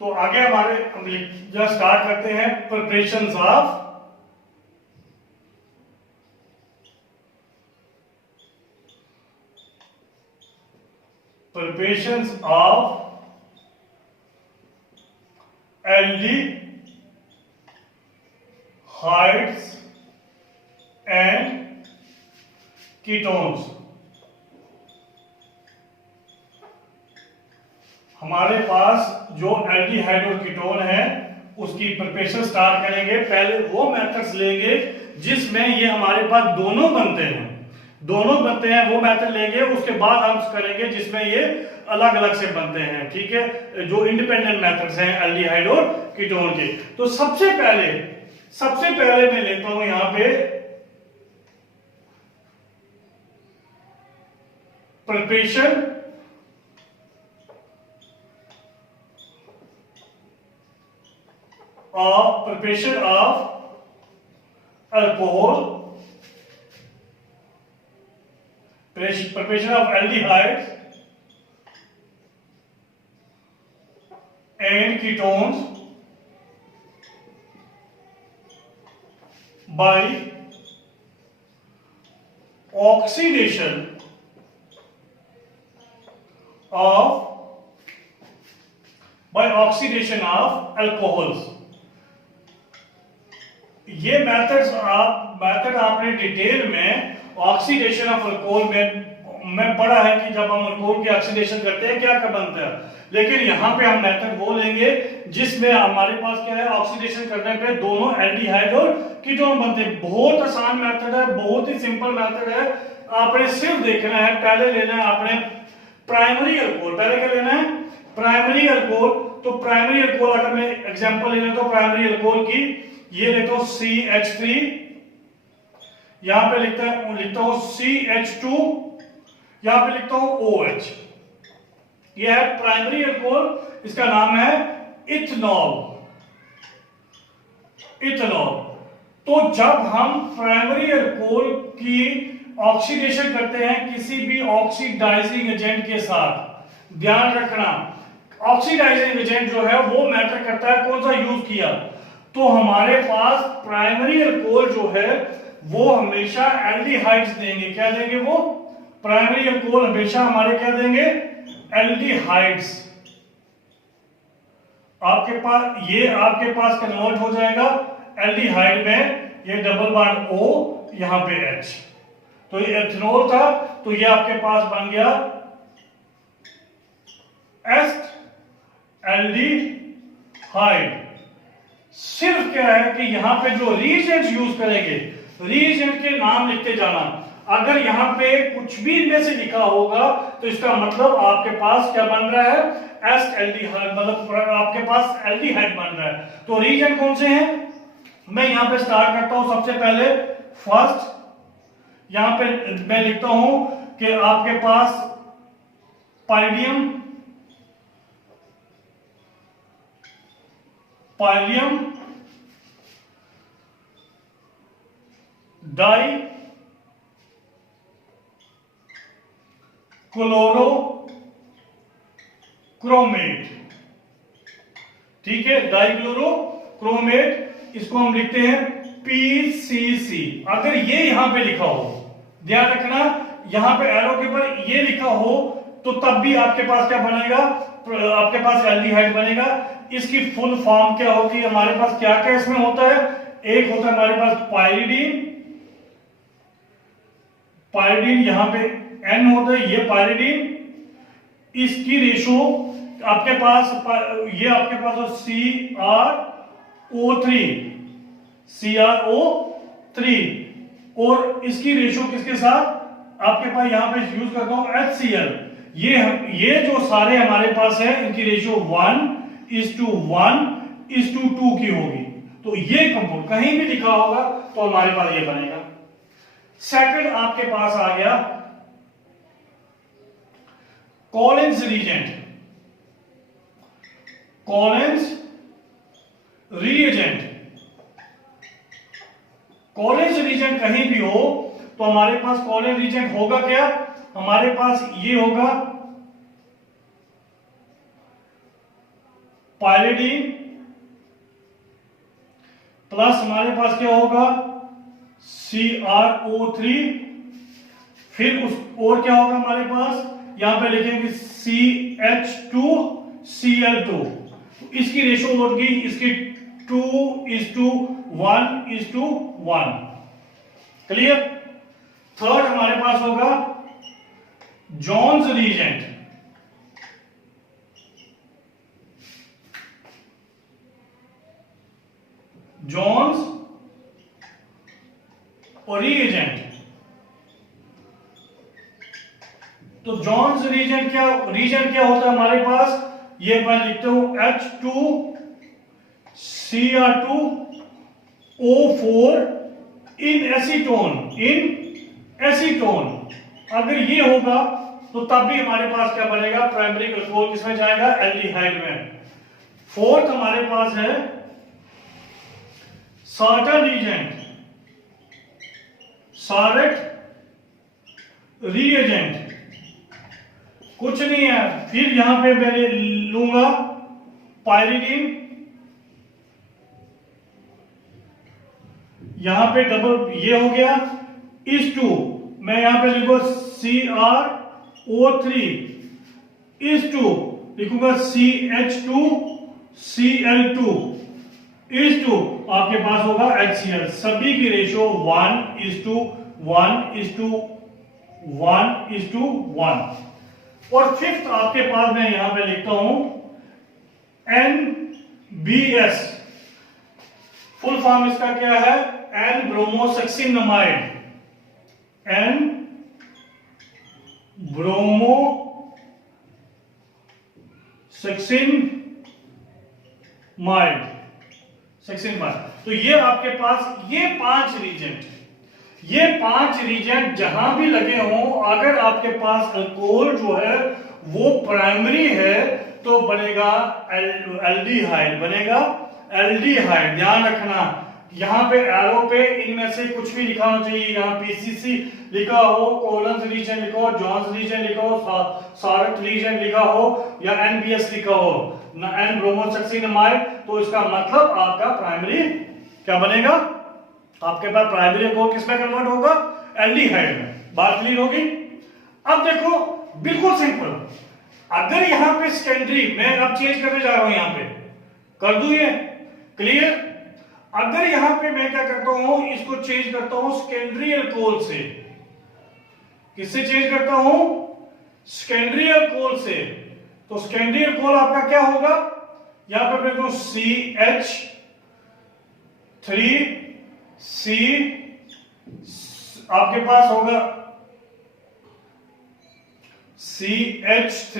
तो आगे हमारे हम जो स्टार्ट करते हैं preparations of aldehydes and ketones. हमारे पास जो एल्डिहाइड और कीटोन है उसकी प्रिपरेशन स्टार्ट करेंगे। पहले वो मेथड्स लेंगे जिसमें ये हमारे पास दोनों बनते हैं वो मेथड लेंगे। उसके बाद हम करेंगे जिसमें ये अलग अलग से बनते हैं, ठीक है, जो इंडिपेंडेंट मेथड्स हैं एल्डिहाइड और कीटोन के। तो सबसे पहले मैं लेता हूं यहां पे preparation of alcohol, preparation of aldehydes and ketones by oxidation of alcohols। ये मेथड आपने डिटेल में ऑक्सीडेशन ऑफ अल्कोहल में पढ़ा है कि जब हम अल्कोहल की ऑक्सीडेशन करते हैं क्या बनता है। लेकिन यहां पे हम मेथड वो लेंगे जिसमें हमारे पास क्या है, ऑक्सीडेशन करने पे दोनों एल्डिहाइड और कीटोन बनते हैं। बहुत आसान मेथड है, बहुत ही सिंपल मेथड है। आपने सिर्फ देखना है, पहले लेना है आपने प्राइमरी अल्कोहल। पहले क्या लेना है, प्राइमरी अल्कोहल। तो प्राइमरी अल्कोहल अगर मैं एग्जांपल लेना तो प्राइमरी अल्कोहल की ये लिखता हूं CH3, यहां पे लिखता हूं CH2, यहां पे लिखता हूं OH। ये है प्राइमरी अल्कोहल, इसका नाम है इथेनॉल। तो जब हम प्राइमरी अल्कोहल की ऑक्सीडेशन करते हैं किसी भी ऑक्सीडाइजिंग एजेंट के साथ, ध्यान रखना ऑक्सीडाइजिंग एजेंट जो है वो मैटर करता है कौन सा यूज किया। तो हमारे पास प्राइमरी अल्कोहल जो है वो हमेशा एल्डिहाइड्स देंगे। क्या देंगे वो, प्राइमरी अल्कोहल हमेशा हमारे क्या देंगे, एल्डिहाइड्स। आपके पास कन्वर्ट हो जाएगा एल्डिहाइड में, ये डबल बॉन्ड O, यहां पे H। तो ये एथेनॉल था, तो ये आपके पास बन गया एल्डिहाइड। सिर्फ क्या है कि यहां पे जो रीएजेंट यूज करेंगे, रीएजेंट के नाम लिखते जाना। अगर यहां पे कुछ भी इनमें से लिखा होगा तो इसका मतलब आपके पास क्या बन रहा है, एस्ट एल्डिहाइड, मतलब आपके पास एल्डिहाइड बन रहा है। तो रीएजेंट कौन से हैं, मैं यहां पे स्टार्ट करता हूं। सबसे पहले फर्स्ट यहां पे मैं लिखता हूं कि आपके पास पाइलियम डाई क्लोरोक्रोमेट, ठीक है, डाइक्लोरोक्रोमेट, इसको हम लिखते हैं PCC। अगर ये यहां पे लिखा हो, ध्यान रखना यहां पे एरो के ऊपर ये लिखा हो तो तब भी आपके पास क्या बनेगा, आपके पास एल्डिहाइड बनेगा। इसकी फुल फॉर्म क्या होगी, हमारे पास क्या क्या इसमें होता है, एक होता है हमारे पास पायरिडीन, यहां पे N होता है, ये पायरिडीन, इसकी रेशो आपके पास ये आपके पास CrO3 और इसकी रेशो किसके साथ, आपके पास यहां पे यूज करता हूं HCl। ये जो सारे हमारे पास है इनकी रेशियो 1:1:2 की होगी। तो ये कंपाउंड कहीं भी लिखा होगा तो हमारे पास ये बनेगा। सेकंड आपके पास आ गया कॉलिंस रीएजेंट। कॉलिंस रीएजेंट कहीं भी हो तो हमारे पास कॉलिंस रीएजेंट होगा क्या, हमारे पास ये होगा पायरिडीन प्लस हमारे पास क्या होगा CrO3, फिर उस और क्या होगा हमारे पास, यहां पे लिखेंगे CH2Cl2, इसकी रेशो हो गई इसकी 2:1:1। क्लियर। थर्ड हमारे पास होगा जॉन्स रीजेंट। जॉन्स और रीएजेंट। तो जॉन्स रीजेंट क्या होता है हमारे पास, ये मैं लिखता हूं H2Cr2O4 इन एसीटोन। अगर ये होगा तो तब भी हमारे पास क्या बनेगा, प्राइमरी अल्कोहल किसमें जाएगा, एल्डिहाइड में। फोर्थ हमारे पास है सार्टन रीजेंट, सारेट रीएजेंट, कुछ नहीं है। फिर यहां पे मैं लूंगा पायरिडीन, यहां पे डबल ये हो गया इस टू, मैं यहां पे लिखूंगा CrO3 इस टू लिखूंगा CH2Cl2 इस टू आपके पास होगा HCl। सभी की रेशो 1:1:1:1। और फिफ्थ आपके पास मैं यहां पे लिखता हूं NBS, फुल फॉर्म इसका क्या है, N ब्रोमोसक्सिनमाइड, N ब्रोमोसक्सिनमाइड। तो ये आपके पास ये पांच रीजेंट जहां भी लगे हों, अगर आपके पास अल्कोहल जो है वो प्राइमरी है तो बनेगा एल्डिहाइड, ध्यान रखना। यहां पे एरो पे इनमें से कुछ भी लिखा होना चाहिए, यहां PCC लिखा हो, कोलन्स रीजन लिखा हो, जॉन्स रीजन लिखा हो, सारट रीजन लिखा हो या NBS लिखा हो, N ब्रोमोसक्सिनमाइड, तो इसका मतलब आपका प्राइमरी क्या बनेगा, आपके पास प्राइमरी अल्कोहल किसमें कन्वर्ट होगा, एल्डिहाइड में। बात क्लियर होगी। अब देखो बिल्कुल सिंपल, अगर यहां पे सेकेंडरी, मैं अब चेंज करने जा रहा हूं, यहां पे कर दूं ये क्लियर। अगर यहां पे मैं क्या करता हूं, इसको चेंज करता हूं सेकेंडरी अल्कोहल से, किससे चेंज करता हूं, सेकेंडरी अल्कोहल से, तो सेकेंडरी अल्कोहल आपका क्या होगा, यहां पे मैं कहूं CH3C, आपके पास होगा CH3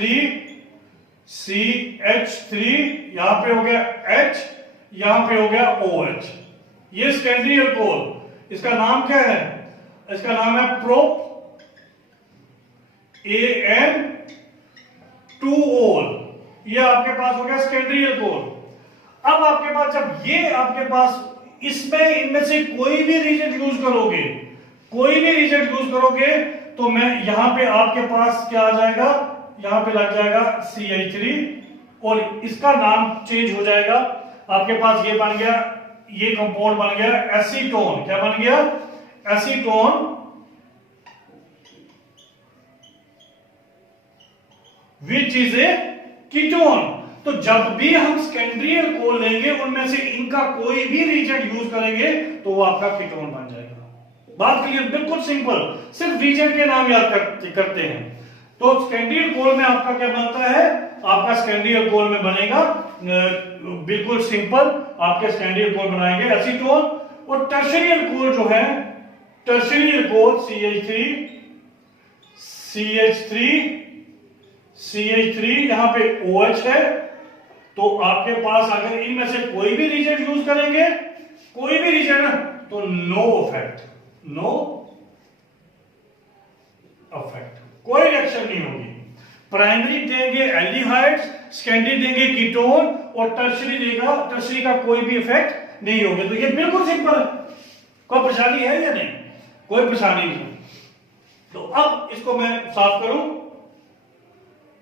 यहां पे हो गया H, यहां पे हो गया OH। ये सेकेंडरी अल्कोहल, इसका नाम क्या है, इसका नाम है प्रोप AN2OL। ये आपके पास हो गया सेकेंडरी अल्कोहल। अब आपके पास जब ये आपके पास इसमें इनमें से कोई भी रीजेंट यूज करोगे तो मैं यहां पे आपके पास क्या आ जाएगा, यहां पे लग जाएगा CH3 और इसका नाम चेंज हो जाएगा। आपके पास ये बन गया, ये कंपाउंड बन गया एसीटोन। क्या बन गया, acetone, which is a ketone. तो जब भी हम सेकेंडरी अल्कोहल लेंगे उनमें से इनका कोई भी रीजेंट यूज करेंगे तो वो आपका कीटोन बन जाएगा। बात क्लियर, बिल्कुल सिंपल, सिर्फ रीजेंट के नाम याद करते हैं। तो सेकेंडरी अल्कोहल में आपका क्या बनता है, आपका सेकेंडरी अल्कोहल में बनेगा बिल्कुल सिंपल, आपके सेकेंडरी अल्कोहल बनाएंगे एसीटोन। और टर्शियरी अल्कोहल जो है, टर्शियरी अल्कोहल CH3 यहां पे OH है, तो आपके पास अगर इनमें से कोई भी रीजेंट यूज करेंगे, कोई भी रीजेंट, तो नो इफेक्ट, कोई रिएक्शन नहीं होगी। प्राइमरी देंगे एल्डिहाइड्स, सेकेंडरी देंगे कीटोन और टर्शियरी का कोई भी इफेक्ट नहीं होगा। तो ये बिल्कुल सिंपल है, कोई परेशानी है या नहीं, कोई परेशानी नहीं। तो अब इसको मैं साफ करूं,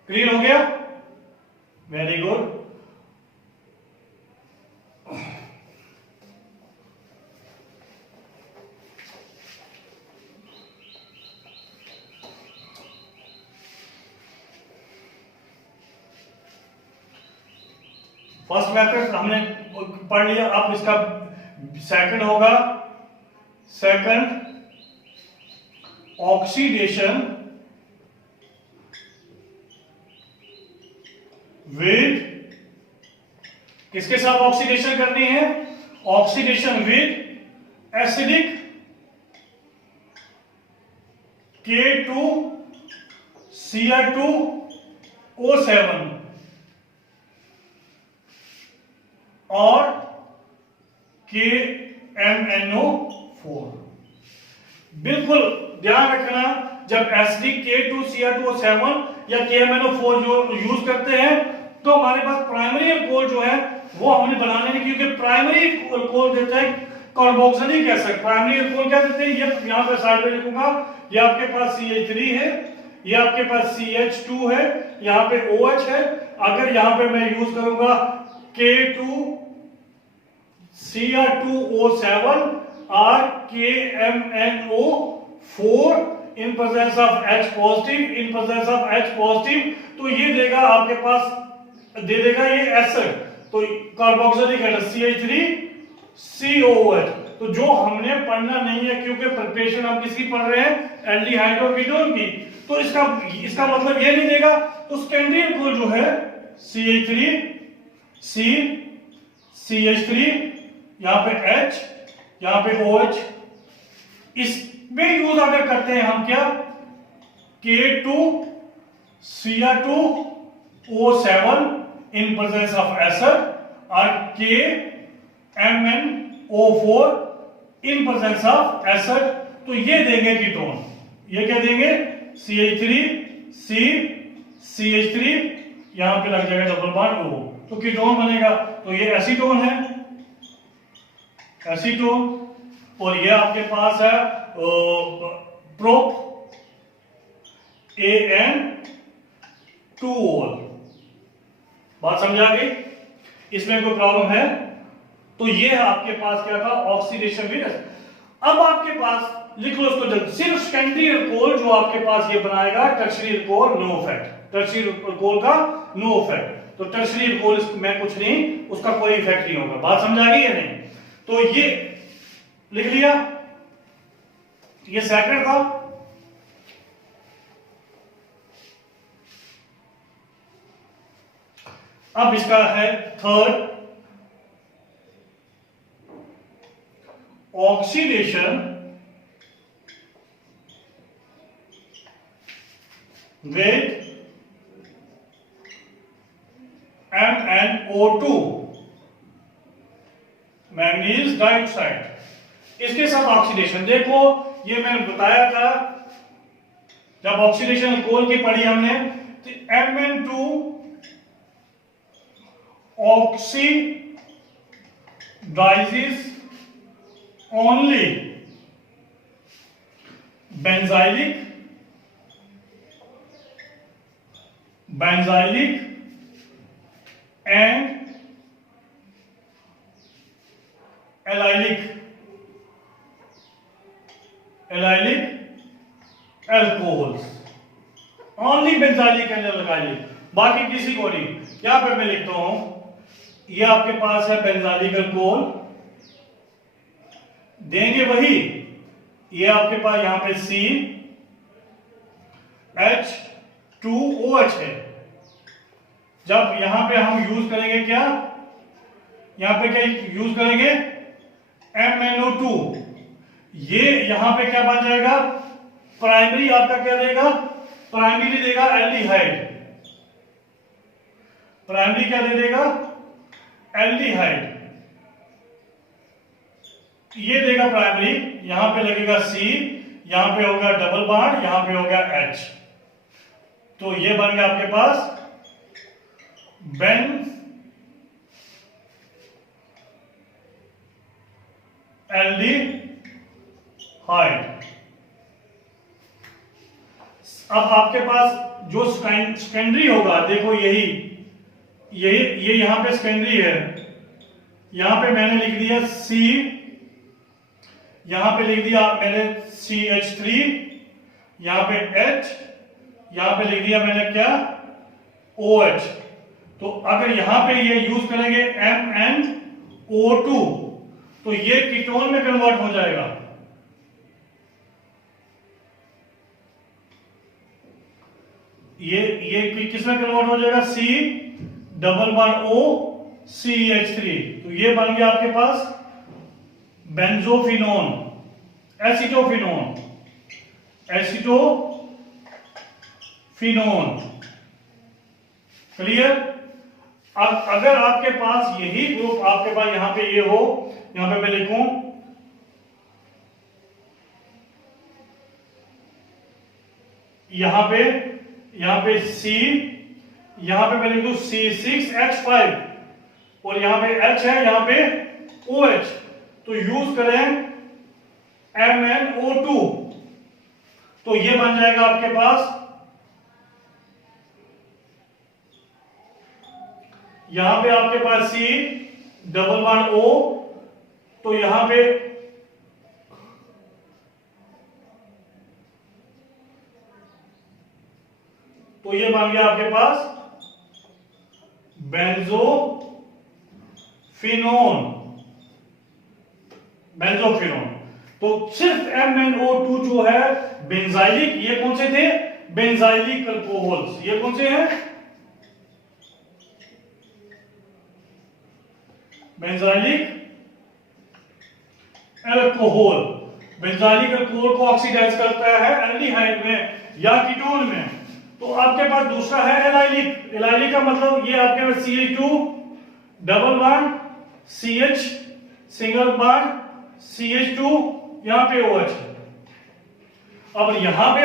क्लियर हो गया, वेरी गुड। फर्स्ट मेथड हमने पढ़ लिया, अब इसका सेकंड होगा, सेकंड ऑक्सीडेशन विद, किसके साथ ऑक्सीडेशन करनी है? ऑक्सीडेशन विद एसिडिक K2Cr2O7 और KMnO4। बिल्कुल ध्यान रखना, जब एसिडिक K2Cr2O7 या KMnO4 जो यूज करते हैं तो हमारे पास प्राइमरी अल्कोहल जो है वो हमने बनाने नहीं, क्योंकि प्राइमरी अल्कोहल देता है कार्बोक्सिलिक एसिड। प्राइमरी अल्कोहल क्या देते हैं? ये यहां पर साइड में लिखूंगा, ये आपके पास CH3 है, ये आपके पास CH2 है, यहां पे OH है। अगर यहां पे मैं यूज करूंगा K2Cr2O7 और KMnO4 in presence of H positive, in presence of H positive, तो ये देगा आपके पास, दे देगा ये एसिड, तो कार्बोक्सिलिक एसिड CH3COOH। तो जो हमने पढ़ना नहीं है, क्योंकि प्रिपरेशन हम किसकी पढ़ रहे हैं? एल्डिहाइड और कीटोन की, तो इसका मतलब ये नहीं देगा। तो सेकेंडरी अल्कोहल जो है CH3 यहां पे H, यहां पे OH, इसमें यूज अगर करते हैं हम क्या? K2Cr2O7 in presence of acid और KMnO4 in presence of acid, तो ये देंगे कीटोन। ये क्या देंगे? CH3 यहां पे लग जाएगा डबल बॉन्ड O, तो कीटोन बनेगा। तो ये एसीटोन है, एसीटोन, और ये आपके पास है प्रोप AN2OL। बात समझ आ गई? इसमें कोई प्रॉब्लम है? तो ये आपके पास क्या था? Oxidation with. अब आपके पास लिख लो इसको जल्दी, सिर्फ सेकेंडरी अल्कोहल जो आपके पास ये बनाएगा tertiary alcohol no effect, tertiary alcohol का नो इफेक्ट। तो टर्शियरी अल्कोहल में कुछ नहीं, उसका कोई इफेक्ट नहीं होगा। बात समझ आ गई या नहीं? तो ये लिख लिया, ये सेकंड था। अब इसका है third, oxidation with MnO2, manganese dioxide, इसके साथ ऑक्सीडेशन। देखो ये मैंने बताया था जब ऑक्सीडेशन अल्कोहल की पढ़ी हमने, तो Mn2 oxidizes only benzylic and allylic alcohols, only benzylic and allylic, बाकी किसी को नहीं। यहां पे मैं लिखता हूं, ये आपके पास है बेंजालिक अल्कोहल, देंगे वही, ये आपके पास यहां पे CH2OH है। जब यहां पे हम यूज करेंगे क्या? यहां पे क्या यूज करेंगे? MnO2, ये यहां पे क्या बन जाएगा? प्राइमरी आपका क्या देगा? प्राइमरी देगा एल्डिहाइड, प्राइमरी क्या दे देगा? एल्डिहाइड, ये देगा प्राइमरी, यहां पे लगेगा C, यहां पे होगा डबल बॉन्ड, यहां पे होगा H, तो ये बन गया आपके पास एल्डिहाइड। अब आपके पास जो सेकेंडरी होगा, देखो यही ये यहां पे सेकेंडरी है, यहां पे मैंने लिख दिया C, यहां पे लिख दिया मैंने CH3, यहां पे H, यहां पे लिख दिया मैंने क्या? OH। तो अगर यहां पे ये यूज करेंगे MnO2 तो ये कीटोन में कन्वर्ट हो जाएगा। ये किस में कन्वर्ट हो जाएगा? C double bond O CH3। तो ये बन गया आपके पास बेंजोफिनोन, एसिटोफिनोन, एसिटोफिनोन। क्लियर? अब अगर आपके पास यही ग्रुप आपके पास यहां पे ये हो, यहां पे मैं लिखूं यहां पे C, यहां पे मैं लिखूं C6H5 और यहां पे H है, यहां पे OH, तो यूज करें MnO2 तो ये बन जाएगा आपके पास, यहां पे आपके पास C डबल बॉन्ड O, तो यहां पे तो ये बन गया आपके पास बेंजोफिनोन। तो सिर्फ MnO2 जो है बेंजाइलिक, ये कौन से थे? Benzylic alcohols. ये कौन से हैं? Benzylic alcohol. बेंजाइलिक अल्कोहल को ऑक्सीडाइज करता है एल्डिहाइड में या कीटोन में। तो आपके पास दूसरा है एलाइलिक। एलाइलिक का मतलब ये आपके पास CH2 double bond CH single bond CH2, यहां पे OH है। अब यहां पे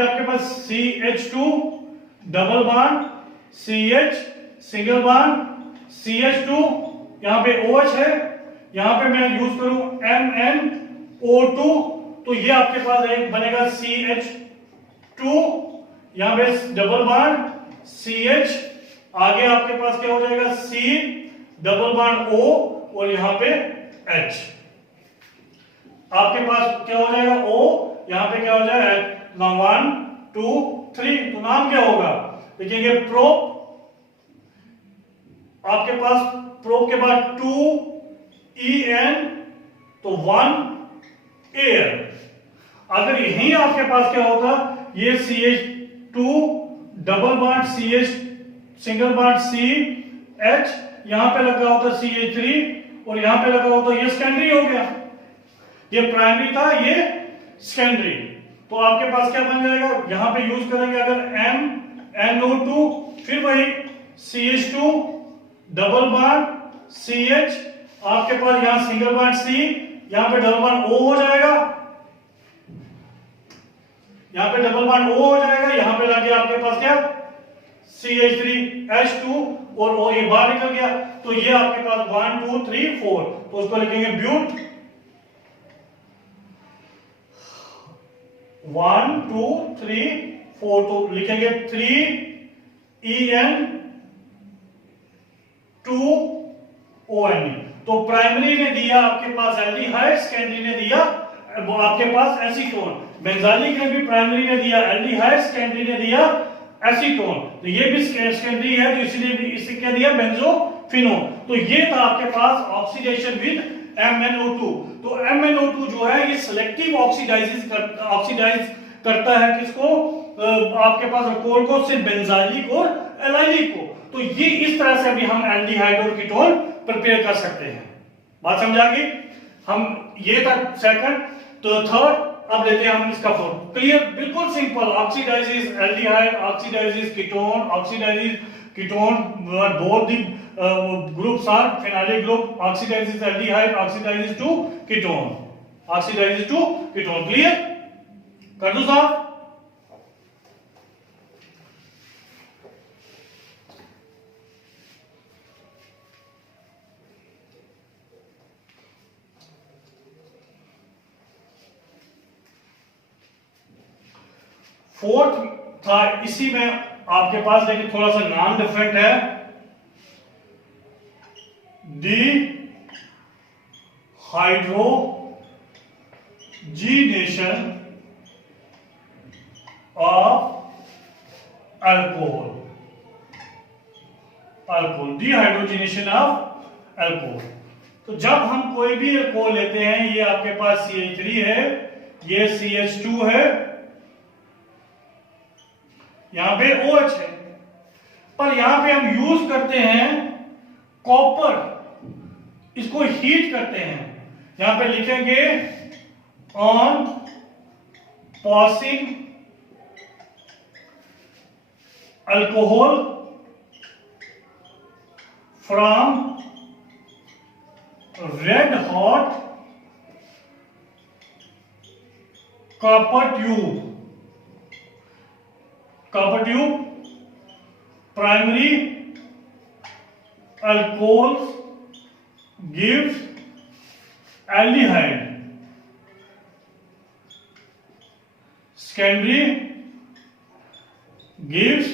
आपके पास CH2 double bond CH single bond CH2, यहां पे OH है, यहां पे मैं यूज करूं MnO2 तो ये आपके पास एक बनेगा CH2, यहां पे डबल बॉन्ड CH, आगे आपके पास क्या हो जाएगा? C डबल बॉन्ड O और यहां पे H। आपके पास क्या हो जाएगा? O, यहां पे क्या हो जाएगा? 1 2 3। तो नाम क्या होगा? लिखेंगे प्रोप। आपके पास प्रोप के बाद 2 En, तो 1 एयर। अगर यहीं आपके पास क्या होता? ये CH2 double bond CH single bond CH, यहां पे लगा होता CH3 और यहां पे लगा होता, ये सेकेंडरी हो गया। ये प्राइमरी था, ये सेकेंडरी। तो आपके पास क्या बन जाएगा? यहां पे यूज करेंगे अगर MnO2, फिर वही CH2 डबल बॉन्ड CH, आपके पास यहां सिंगल बॉन्ड C, यहां पे डबल बॉन्ड O हो जाएगा, यहां पे डबल बॉन्ड O हो जाएगा, यहां पे लगे आपके पास क्या? CH3H2 और O ये बाहर निकल गया। तो ये आपके पास 1 2 3 4, तो उसको लिखेंगे ब्यूट। 1 2 3 4, तो लिखेंगे 3En 2On। तो प्राइमरी ने दिया आपके पास एल्डिहाइड, सेकेंडरी ने दिया आपके पास एसीटोन। बेंजाइलिक ने भी प्राइमरी ने दिया एल्डिहाइड, सेकेंडरी ने दिया एसीटोन। तो ये भी सेकेंडरी है, तो इसलिए भी इसे क्या दिया? बेंजोफिनोन। तो ये था आपके पास ऑक्सीडेशन विद MnO2। तो MnO2 जो है ये सिलेक्टिव ऑक्सीडाइज करता है किसको? आपके पास अल्कोहल को, सिर्फ बेंजाइलिक और एलाइलिक को। तो ये इस तरह से भी हम एल्डिहाइड और कीटोन प्रिपेयर कर सकते हैं। बात समझा गई? हम ये था सेकंड। तो थर्ड अब लेते हैं हम इसका फोर्थ। क्लियर? बिल्कुल simple. Oxidises aldehyde, oxidises ketone, oxidises ketone, both the groups are phenolic group. Oxidises aldehyde, oxidises to ketone, oxidises to ketone. Clear? कर दूं साहब? फोर्थ था इसी में आपके पास, लेकिन थोड़ा सा नाम डिफरेंट है। Dehydrogenation of alcohol, alcohol, dehydrogenation of alcohol. तो जब हम कोई भी अल्कोहल लेते हैं, ये आपके पास CH3 है, ये CH2 है, यहां पे OH है, पर यहां पे हम यूज करते हैं कॉपर, इसको हीट करते हैं। यहां पे लिखेंगे on passing alcohol from red hot copper tube, copper tube primary alcohol gives aldehyde, secondary gives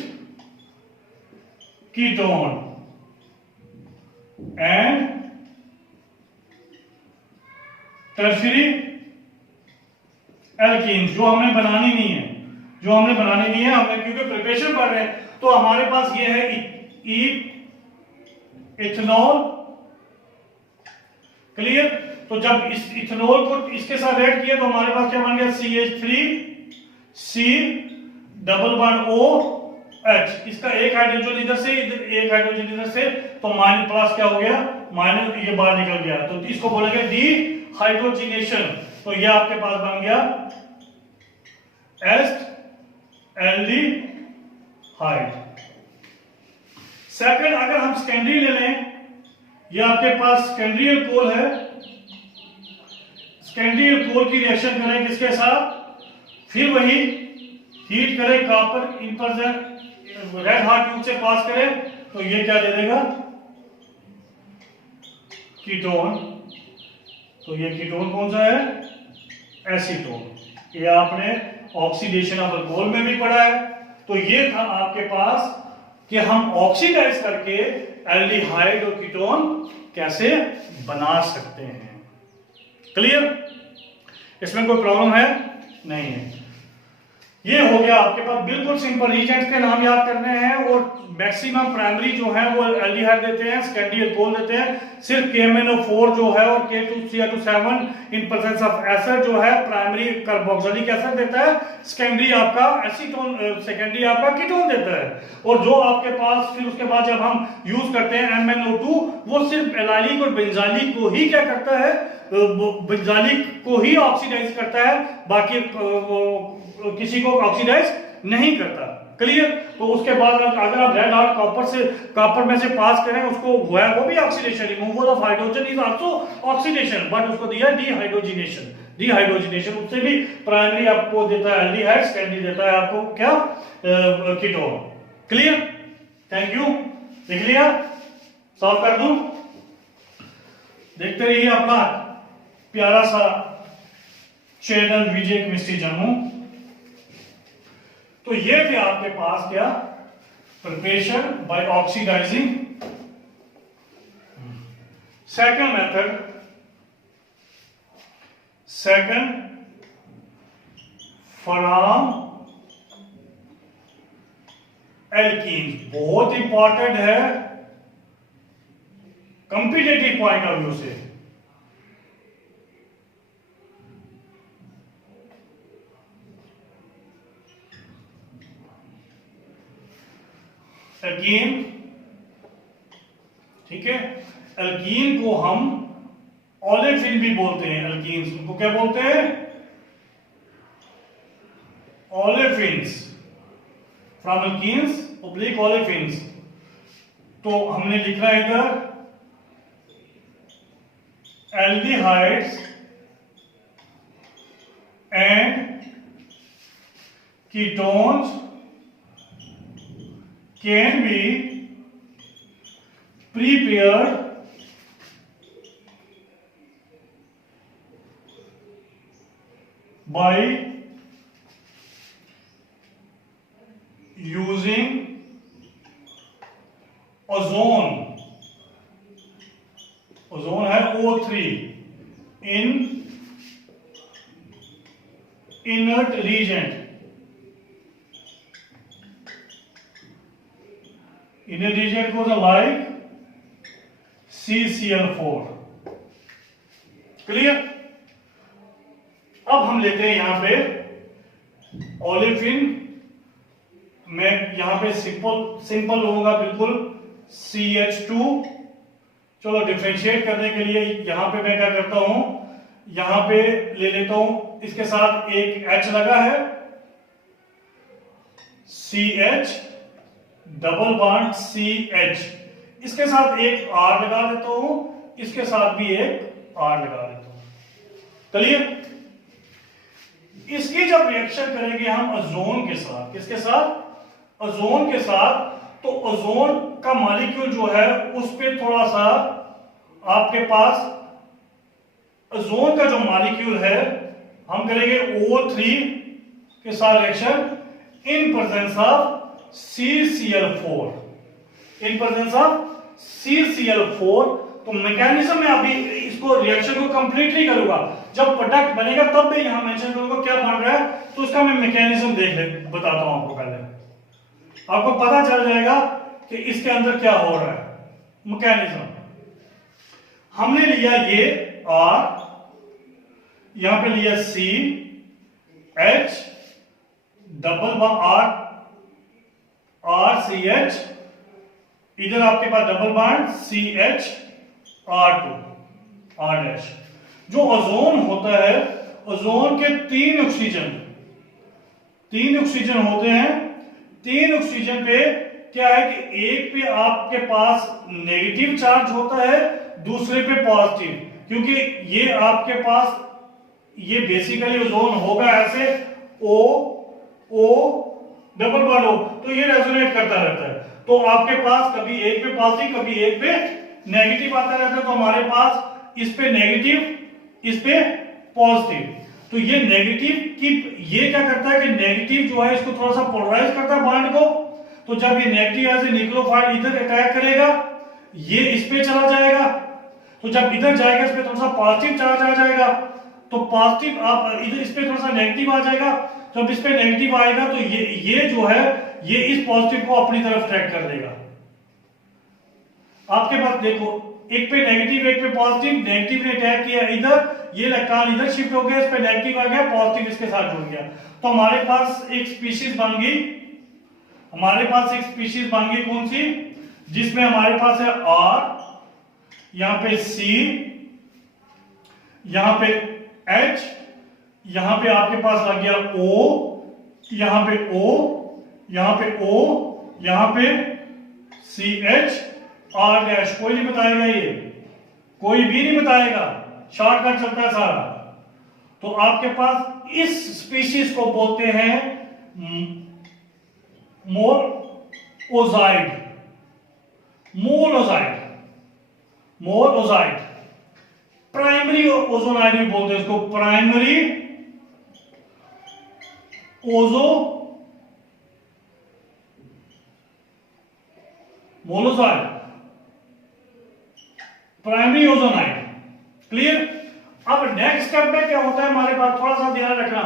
ketone and tertiary alkenes, जो हमें बनानी नहीं है, जो हमने बनानी नहीं है, हमें क्योंकि प्रिपरेशन पढ़ रहे हैं, तो हमारे पास ये है इथेनॉल, क्लियर। तो जब इस इथेनॉल को इसके साथ ऐड किया तो हमारे पास क्या बन गया, CH3C डबल बॉन्ड OH, इसका एक हाइड्रोजन इधर से, इधर एक हाइड्रोजन इधर से, तो माइनस प्लस क्या हो गया, माइनस, ये बाहर निकल गया, तो इसको बोलेंगे डिहाइड्रोजनेशन। तो ये आपके पास बन गया एल्डिहाइड। सेकंड, अगर हम सेकेंडरी ले लें, ये आपके पास सेकेंडरी अल्कोहल है, सेकेंडरी अल्कोहल की रिएक्शन करें किसके साथ, फिर वही हीट करें, कॉपर इन पर रेड हॉट ट्यूब से पास करें, तो ये क्या दे देगा, कीटोन। तो ये कीटोन कौन सा है, एसीटोन। ये आपने ऑक्सीडेशन ऑफ अल्कोहल में भी पढ़ा है। तो ये था आपके पास कि हम ऑक्सीडाइज करके एल्डिहाइड और कीटोन कैसे बना सकते हैं। क्लियर, इसमें कोई प्रॉब्लम है नहीं है। ये हो गया आपके पास बिल्कुल सिंपल, रीजेंट्स के नाम याद करने हैं, और मैक्सिमम प्राइमरी जो है वो एल्डिहाइड देते हैं, सेकेंडरी अल्कोहल देते हैं। सिर्फ KMnO4 जो है और K2Cr2 in presence of acid जो है प्राइमरी कार्बोक्सिलिक एसिड देता है, सेकेंडरी आपका एसीटोन, सेकेंडरी आपका कीटोन देता है। और जो आपके पास फिर उसके बाद जब हम यूज करते हैं MnO2, वो सिर्फ एलाइलिक और बेंजालिक को ही क्या करता है, बेंजालिक को ही ऑक्सीडाइज करता है, बाकी किसी को ऑक्सीडाइज नहीं करता। क्लियर। तो उसके बाद अगर आप रेड हॉट कॉपर में से पास करें, उसको हुआ है वो भी oxidation, removal of hydrogen is also oxidation, but उसको दिया डिहाइड्रोजनेशन। डिहाइड्रोजनेशन उससे भी प्राइमरी आपको देता है एल्डिहाइड, सेकेंडरी देता है आपको क्या, कीटोन। Clear, thank you. देख लिया, सॉल्व कर दूं, देखते रहिए अपना प्यारा सा चैनल विजय केमिस्ट्री जम्मू। तो ये थे आपके पास क्या, preparation by oxidising. Second method, second from alkene, बहुत इंपॉर्टेंट है कंपीटेटिव पॉइंट ऑफ व्यू से। एल्कीन, ठीक है, एल्कीन को हम ओलेफिन भी बोलते हैं। एल्कीन्स उनको क्या बोलते हैं, olefins, from alkenes oblique olefins. तो हमने लिखा है इधर aldehydes and ketones can be prepared by using ozone, ozone है O3 in inert reagent, in a reagent goes like CCl4. Clear? अब हम लेते हैं यहां पे ओलेफिन में, यहां पे सिंपल होगा बिल्कुल CH2। चलो डिफरेंशिएट करने के लिए यहां पे मैं क्या करता हूं, यहां पे ले लेता हूं, इसके साथ एक H लगा है, CH डबल बॉन्ड CH, इसके साथ एक R लगा देता हूं, इसके साथ भी एक R लगा देता हूं। क्लियर? इसकी जब रिएक्शन करेंगे हम ओजोन के साथ, किसके साथ? ओजोन के साथ, तो ओजोन का मॉलिक्यूल जो है उस पे थोड़ा सा आपके पास ओजोन का जो मॉलिक्यूल है हम करेंगे O3 के साथ reaction in presence of CCl4, in presence of CCl4। तो मैकेनिज्म में अभी इसको रिएक्शन को कंप्लीटली करूंगा, जब प्रोडक्ट बनेगा तब मैं यहां मेंशन करूंगा क्या बन रहा है, तो उसका मैं मैकेनिज्म बताता हूं आपको। पहले आपको पता चल जाएगा कि इसके अंदर क्या हो रहा है। मैकेनिज्म हमने लिया ये R, यहां पे लिया C H double R CH, इधर आपके पास double bond CH R2 R dash. जो ओजोन होता है, ओजोन के तीन ऑक्सीजन होते हैं। तीन ऑक्सीजन पे क्या है कि एक पे आपके पास नेगेटिव चार्ज होता है, दूसरे पे पॉजिटिव, क्योंकि ये आपके पास ये बेसिकली ओजोन होगा ऐसे O O double bond O, तो ये रेजोनेट करता रहता है। तो आपके पास कभी एक पे पॉजिटिव कभी एक पे नेगेटिव आता रहता है। तो हमारे पास इस पे नेगेटिव इस पे पॉजिटिव, तो ये नेगेटिव की ये क्या करता है कि नेगेटिव जो है इसको थोड़ा सा पोलराइज करता है बॉन्ड को। तो जब ये नेगेटिव एज ए न्यूक्लियोफाइल इधर अटैक करेगा, ये इस पे चला जाएगा, तो जब इधर जाएगा इस पे थोड़ा सा पॉजिटिव चार्ज आ जाएगा, तो पॉजिटिव आप इधर इस पे थोड़ा सा नेगेटिव आ जाएगा। जब इस पे नेगेटिव आएगा तो ये जो है ये इस पॉजिटिव को अपनी तरफ अट्रैक्ट कर देगा। आपके पास देखो एक पे नेगेटिव एक पे पॉजिटिव, नेगेटिव ने अटैक किया इधर, ये इलेक्ट्रॉन इधर शिफ्ट हो गया, इस पे नेगेटिव आ गया, पॉजिटिव इसके साथ जुड़ गया। तो हमारे पास एक स्पीशीज बन गई, कौन सी, जिसमें हमारे पास है R, यहां पे C, यहां पे H, यहां पे आपके पास लग गया O, यहां पे O, यहां पे O, यहां पे CH R डैश। कोई नहीं बताएगा, ये कोई भी नहीं बताएगा, शॉर्टकट चलता है सारा। तो आपके पास इस स्पीशीज को बोलते हैं मोलओजाइड, प्राइमरी ओजोनाइड भी बोलते हैं इसको, प्राइमरी मोलओजाइड, प्राइमरी ओजोनाइड। क्लियर? अब नेक्स्ट स्टेप में क्या होता है हमारे पास, थोड़ा सा ध्यान रखना।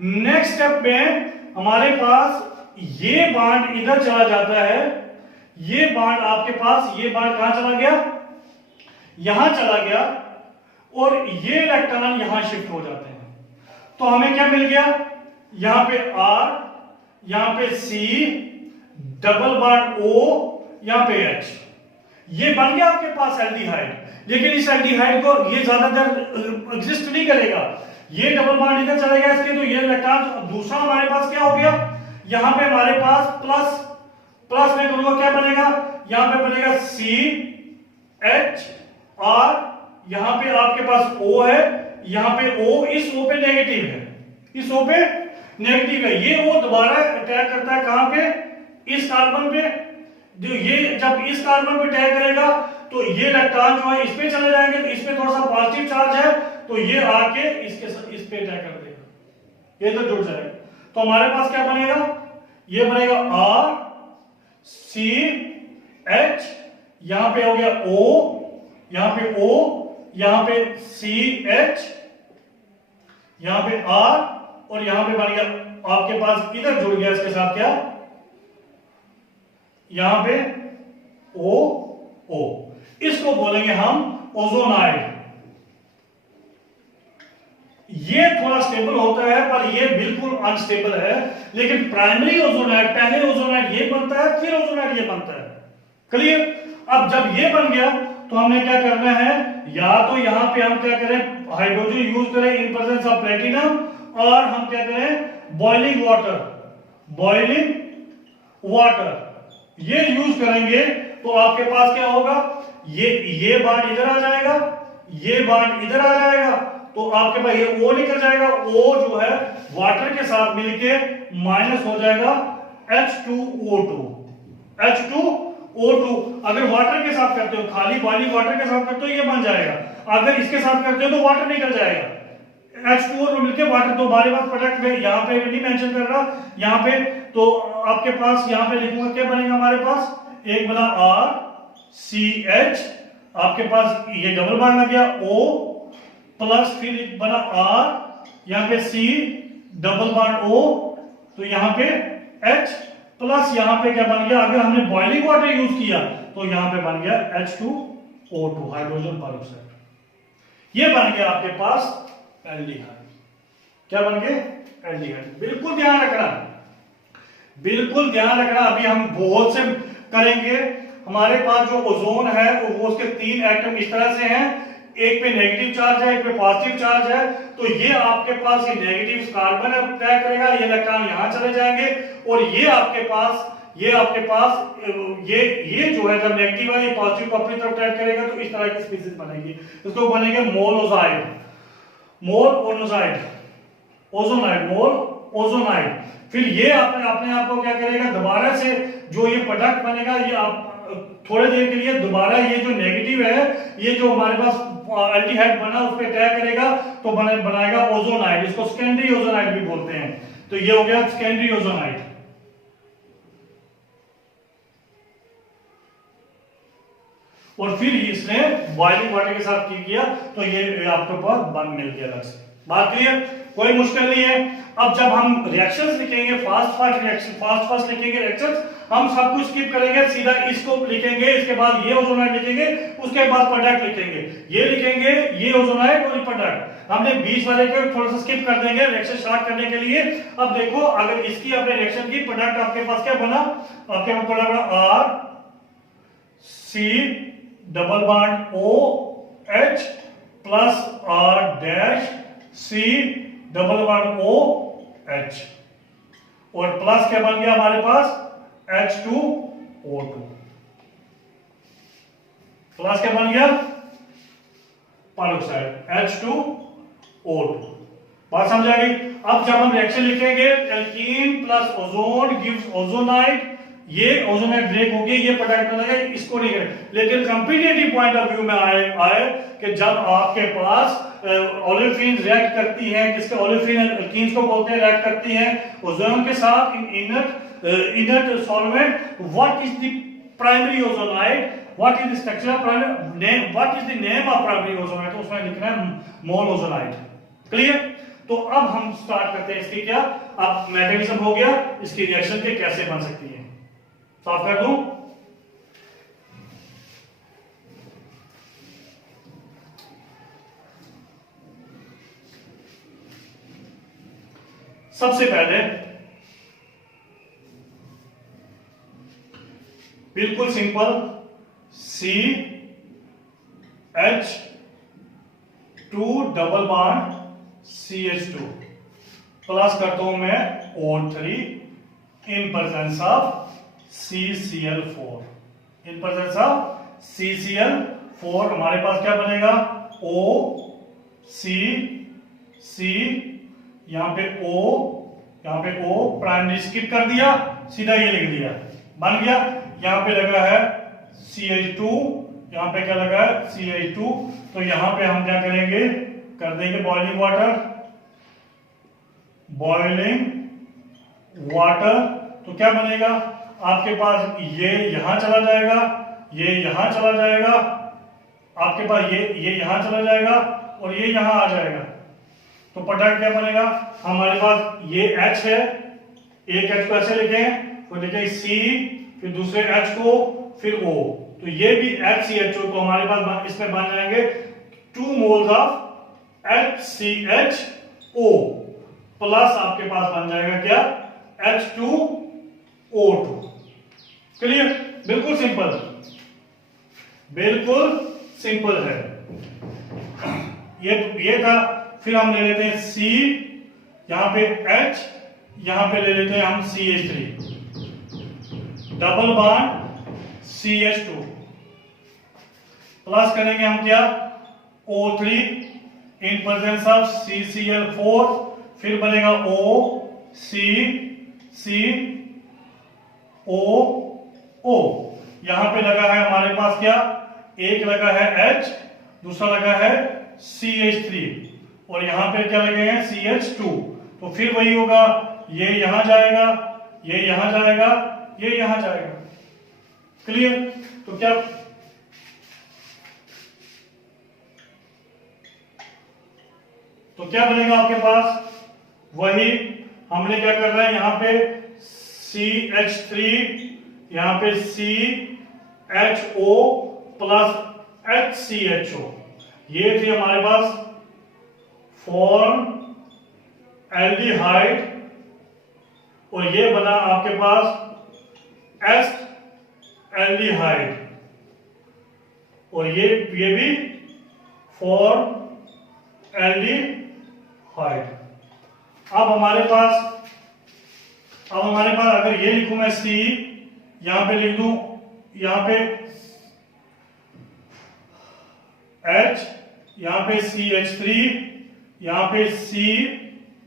नेक्स्ट स्टेप में हमारे पास ये बांड इधर चला जाता है, ये बांड आपके पास, ये बांड कहां चला गया, यहां चला गया, और ये इलेक्ट्रॉन यहां शिफ्ट हो जाते हैं। तो हमें क्या मिल गया, यहां पे R, यहां पे C, डबल बॉन्ड O, यहां पे H, ये बन गया आपके पास एल्डिहाइड। लेकिन इस एल्डिहाइड को ये ज्यादा देर एग्जिस्ट नहीं करेगा, ये डबल बॉन्ड इधर चलेगा इसके, तो ये इलेक्ट्रॉन दूसरा हमारे पास क्या हो गया, यहां पे हमारे पास प्लस में करूंगा क्या बनेगा, यहां पे बनेगा CH R, यहां पे आपके पास O है, यहां पे O, इस O पे नेगेटिव है, इस O पे नेगेटिव है, ये O दोबारा अटैक करता है कहां पे, इस कार्बन पे। जो ये जब इस कार्बन पे अटैक करेगा तो ये इलेक्ट्रॉन जो है इस पे चले जाएंगे, तो इस पे थोड़ा सा पॉजिटिव चार्ज है, तो ये आके इसके साथ इस पे अटैक कर देगा, ये तो जुड़ जाएगा। तो हमारे पास क्या बनेगा, ये बनेगा R C H, यहां पे हो गया O, यहां पे O, यहां पे C H, यहां पे R, और यहां पे बन गया आपके पास इधर जुड़ गया इसके साथ क्या, यहां पे ओ ओ, इसको बोलेंगे हम ओजोनाइड। ये थोड़ा स्टेबल होता है पर ये बिल्कुल अनस्टेबल है, लेकिन प्राइमरी ओजोनाइड, पहले ओजोनाइड ये बनता है फिर ओजोनाइड ये बनता है। क्लियर? अब जब ये बन गया तो हमने क्या करना है, या तो यहां पे हम क्या करें, हाइड्रोजन यूज करें इन प्रेजेंस ऑफ प्लेटिनम, और हम क्या करें, बॉइलिंग वाटर, बॉइलिंग वाटर ये यूज करेंगे तो आपके पास क्या होगा, ये बाड इधर आ जाएगा, ये बाड इधर आ जाएगा, तो आपके पास ये O निकल जाएगा, O जो है वाटर के साथ मिलके माइनस हो जाएगा H2O2, H2O2। अगर वाटर के साथ करते हो, खाली बॉइलिंग वाटर के साथ करते हो ये बन जाएगा, अगर इसके साथ करते हो तो वाटर निकल जाएगा, H2O मिलके वाटर। तो बारी बात प्रोडक्ट में यहाँ पे नहीं मेंशन कर रहा, यहाँ पे तो आपके पास यहाँ पे लिखूंगा क्या बनेगा हमारे पास, एक बना RCH, आपके पास ये डबल बॉन्ड लग गया O प्लस, फिर बना R, यहाँ पे C डबल बॉन्ड O, तो यहाँ पे H प्लस, यहाँ पे क्या बन गया, अगर हमने बॉइलिंग वाटर यूज किया तो यहाँ पे बन गया H2O2 हाइड्रोजन परऑक्साइड। ये बन गया आपके पास एल्डिहाइड। क्या बन गए, एल्डिहाइड। बिल्कुल ध्यान रखना, बिल्कुल ध्यान रखना, अभी हम बहुत से करेंगे। हमारे पास जो ओजोन है वो उसके 3 एटम इस तरह से हैं, एक पे नेगेटिव चार्ज है, एक पे पॉजिटिव चार्ज है, तो ये आपके पास ये नेगेटिव कार्बन अटैक करेगा, ये इलेक्ट्रॉन यहां चले जाएंगे, और ये आपके पास ये जो है जब नेगेटिव है ये पॉजिटिव को अपनी तरफ अटैक करेगा, तो इस तरह की स्पीशीज बनेगी, इसको बनेंगे मोलॉक्साइड, मोलॉक्साइड, ओजोनाइड, मोलॉक्साइड। फिर ये अपने आप को क्या करेगा, दोबारा से जो ये प्रोडक्ट बनेगा, ये आप थोड़े देर के लिए दोबारा ये जो नेगेटिव है, ये जो हमारे पास एल्डिहाइड बना उस पर अटैक करेगा तो बनाएगा ओजोनाइड, इसको सेकेंडरी ओजोनाइड भी बोलते हैं। तो ये हो गया सेकेंडरी ओजोनाइड। और फिर इसने बॉइलिंग वाटर के साथ किया तो ये आपके पास बन मिल गया अलग से। बात क्लियर, कोई मुश्किल नहीं है। अब जब हम रिएक्शंस लिखेंगे, फास्ट लिखेंगे रिएक्शंस, हम सब कुछ स्किप करेंगे, सीधा इसको लिखेंगे, इसके बाद ये ओजोनाइड लिखेंगे, उसके बाद प्रोडक्ट लिखेंगे, ये लिखेंगे, ये ओजोनाइड और ये प्रोडक्ट। हमने बीच वाले को थोड़ा सा स्किप कर देंगे रिएक्शन स्टार्ट करने के लिए। अब देखो, अगर इसकी आपने रिएक्शन की, प्रोडक्ट आपके पास क्या बना, आपके पास product R C double bond OH plus R dash C double bond OH, और प्लस क्या बन गया हमारे पास H2O2, प्लस क्या बन गया, परऑक्साइड H2O2। बात समझ आ गई। अब जब हम रिएक्शन लिखेंगे, alkene plus ozone gives ozonide, ये ओजोनाइड ब्रेक हो गई, ये प्रोडक्ट बनेगा, इसको नहीं करें। लेकिन कंपैरेटिव पॉइंट ऑफ व्यू में आए कि जब आपके पास ओलेफिन रिएक्ट करती हैं, जिसके ओलेफिन एल्कीन्स को बोलते हैं, रिएक्ट करती हैं ओजोन के साथ in inert solvent, what is the primary ozonide, what is the structure of primary name, what is the name of primary ozonide, तो उसमें लिखना है मोलॉक्साइड। क्लियर? तो अब हम स्टार्ट करते हैं इसकी क्या, अब मैकेनिज्म हो गया, इसकी रिएक्शन के कैसे बन सकती है, साफ कर दूं। सबसे पहले बिल्कुल simple, CH2 double bond CH2 plus करता हूं मैं O3 in presence of CCl4, in presence of CCl4 हमारे पास क्या बनेगा, O C C, यहां पे O, यहां पे O, प्राइमरी स्किप कर दिया, सीधा ये लिख दिया, बन गया। यहां पे लगा है CH2, यहां पे क्या लगा है CH2, तो यहां पे हम क्या करेंगे, कर देंगे बॉइलिंग वाटर, बॉइलिंग वाटर, तो क्या बनेगा आपके पास, ये यहां चला जाएगा, ये यहां चला जाएगा, आपके पास ये यहां चला जाएगा और ये यहां आ जाएगा, तो प्रोडक्ट क्या बनेगा हमारे पास, ये H है, एक H को ऐसे लिखें, फिर लिखें C, फिर दूसरे H को, फिर O, तो ये भी HCHO, तो हमारे पास इसमें बन जाएंगे 2 मोल्स ऑफ HCHO प्लस आपके पास बन जाएगा क्या, H2O2। क्लियर, बिल्कुल सिंपल, बिल्कुल सिंपल है। ये था। फिर हम ले लेते हैं C, यहां पे H, यहां पे ले लेते हैं हम CH3, double bond CH2, plus करेंगे हम क्या, O3 in presence of CCl4, फिर बनेगा O C C O O। यहां पे लगा है हमारे पास क्या, एक लगा है H, दूसरा लगा है CH3, और यहां पे क्या लगे हैं CH2। तो फिर वही होगा, ये यहां जाएगा, ये यहां जाएगा, ये यहां जाएगा। क्लियर, तो क्या, तो क्या बनेगा आपके पास, वही हमने क्या कर रहे हैं, यहां पे CH3, यहां पे CHO प्लस HCHO, ये थी हमारे पास फॉर्म एल्डिहाइड, और ये बना आपके पास एस्ट एल्डिहाइड, और ये भी फॉर्म एल्डिहाइड। अब हमारे पास अगर ये लिखूं मैं C, यहां पे लिख दूं, यहां पे H, यहां पे CH3, यहां पे C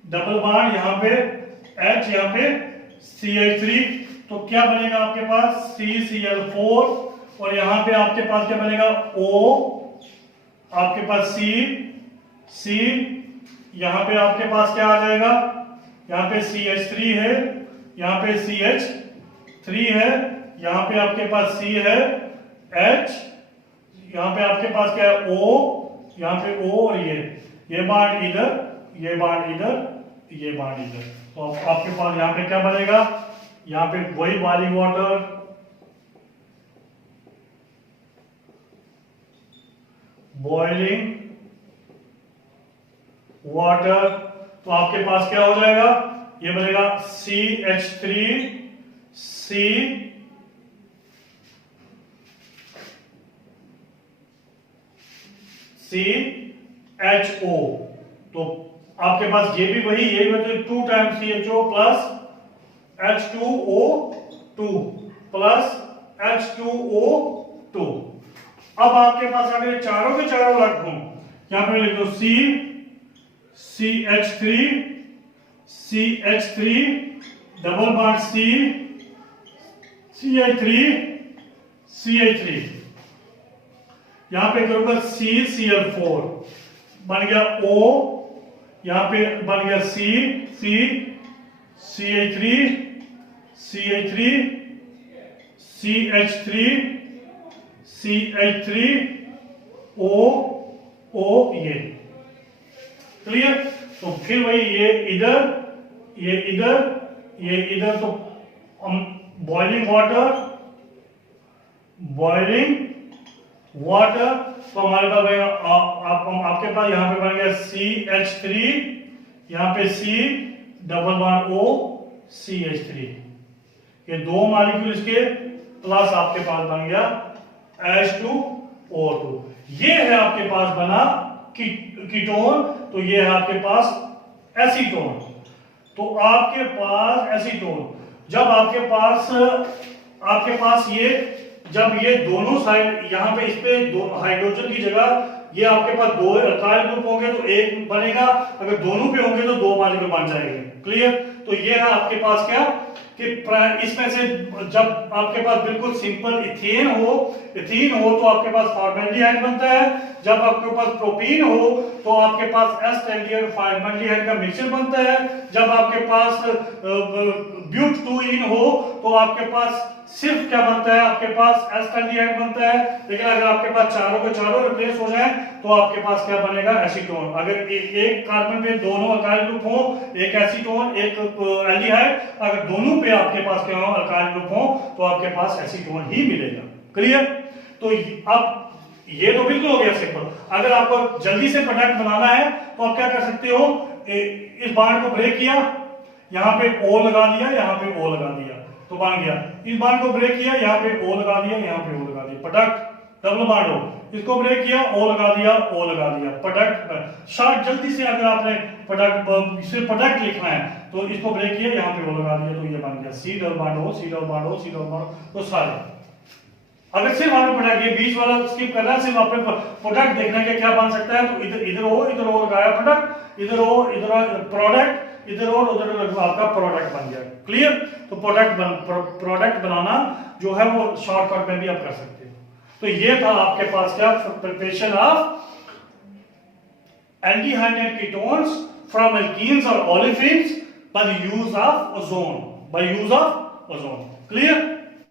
डबल बॉन्ड, यहां पे H, यहां पे CH3, तो क्या बनेगा आपके पास CCl4, और यहां पे आपके पास क्या बनेगा O, आपके पास C, यहां पे आपके पास क्या आ जाएगा, यहां पे CH3 है, यहां पे CH3 है, यहां पे आपके पास C है, H, यहां पे आपके पास क्या है O, यहां पे O, और ये बॉन्ड इधर, ये बॉन्ड इधर, ये बॉन्ड इधर। तो आपके पास यहां पे क्या बनेगा, यहां पे वही बॉइलिंग वाटर, बॉइलिंग वाटर, तो आपके पास क्या हो जाएगा, ये बनेगा CH3 CHO, तो आपके पास ये भी वही, ये भी 2 times CHO plus H2O2 plus H2O2। अब आपके पास अगर चारों के चारों रखूं, यहां पे लिख दो CH3 डबल बॉन्ड CH3, यहां पे करूंगा CCl4, बन गया O, यहां पे बन गया CH3 O, ये क्लियर। तो फिर वही ये इधर, तो बॉइलिंग वाटर, तो हमारे पास बनेगा आपके पास यहां पे बन गया CH3, यहां पे C double bond O CH3, ये दो मॉलिक्यूल इसके, प्लस आपके पास बन गया H2O2। ये है आपके पास बना कीटोन, तो ये है आपके पास एसीटोन। तो आपके पास एसीटोन, जब आपके पास ये, जब ये दोनों साइड, यहां पे इस पे दो हाइड्रोजन की जगह ये आपके पास दो अल्काइल ग्रुप होंगे तो एक बनेगा, अगर दोनों पे होंगे तो दो मॉलिक्यूल बन जाएंगे। क्लियर, तो ये है आपके पास क्या कि इसमें से जब आपके पास बिल्कुल सिंपल इथेन हो तो आपके पास फॉर्मेल्डिहाइड बनता है, जब आपके पास प्रोपीन हो तो आपके पास एस्टेल्डिहाइड फॉर्मेल्डिहाइड का मिक्सचर बनता है, जब आपके पास ब्यूट-2-इन हो तो आपके पास सिर्फ क्या बनता है, आपके पास एस्टेल्डिहाइड बनता है। लेकिन अगर आपके पास चारों के चारों रिप्लेस हो जाए तो आपके पास क्या बनेगा, एसीटोन। अगर एक कार्बन पे दोनों अल्काइल ग्रुप हो, एक एसीटोन एक एल्डिहाइड, अगर दोनों पे आपके पास क्या हो, अल्काइल ग्रुप हो, तो आपके पास एसीटोन ही मिलेगा। क्लियर। तो अब ये तो बिल्कुल हो गया सिंपल। अगर आपको जल्दी से प्रोडक्ट बनाना है तो आप क्या कर सकते हो, इस बाण को ब्रेक किया, यहां पे ओ लगा दिया, यहां पे ओ लगा दिया तो बन गया। इस बाण को ब्रेक किया, यहां पे ओ लगा दिया, यहां पे ओ लगा दिया, प्रोडक्ट डबल बाण हो। इसको ब्रेक किया, ओ लगा दिया, ओ लगा दिया, प्रोडक्ट। शॉर्ट जल्दी से अगर आपने प्रोडक्ट सिर्फ प्रोडक्ट लिखना है तो इसको ब्रेक किया, यहां पे ओ लगा दिया तो ये बन गया सी डबल बाण हो, सी डबल बाण हो, सी डबल बाण हो। तो सारे अगर सिर्फ आपने प्रोडक्ट, ये बीच वाला स्किप करना है, सिर्फ आपने प्रोडक्ट देखना है कि क्या बन सकता है, तो इधर ओ लगाया प्रोडक्ट, इधर प्रोडक्ट, इधर और उधर आपका प्रोडक्ट बन गया। क्लियर? तो प्रोडक्ट बनाना जो है वो शॉर्टकट में भी आप कर सकते हो। तो ये था आपके पास क्या, preparation of aldehyde ketones from alkenes और olefins by use of ozone, by use of ozone. Clear?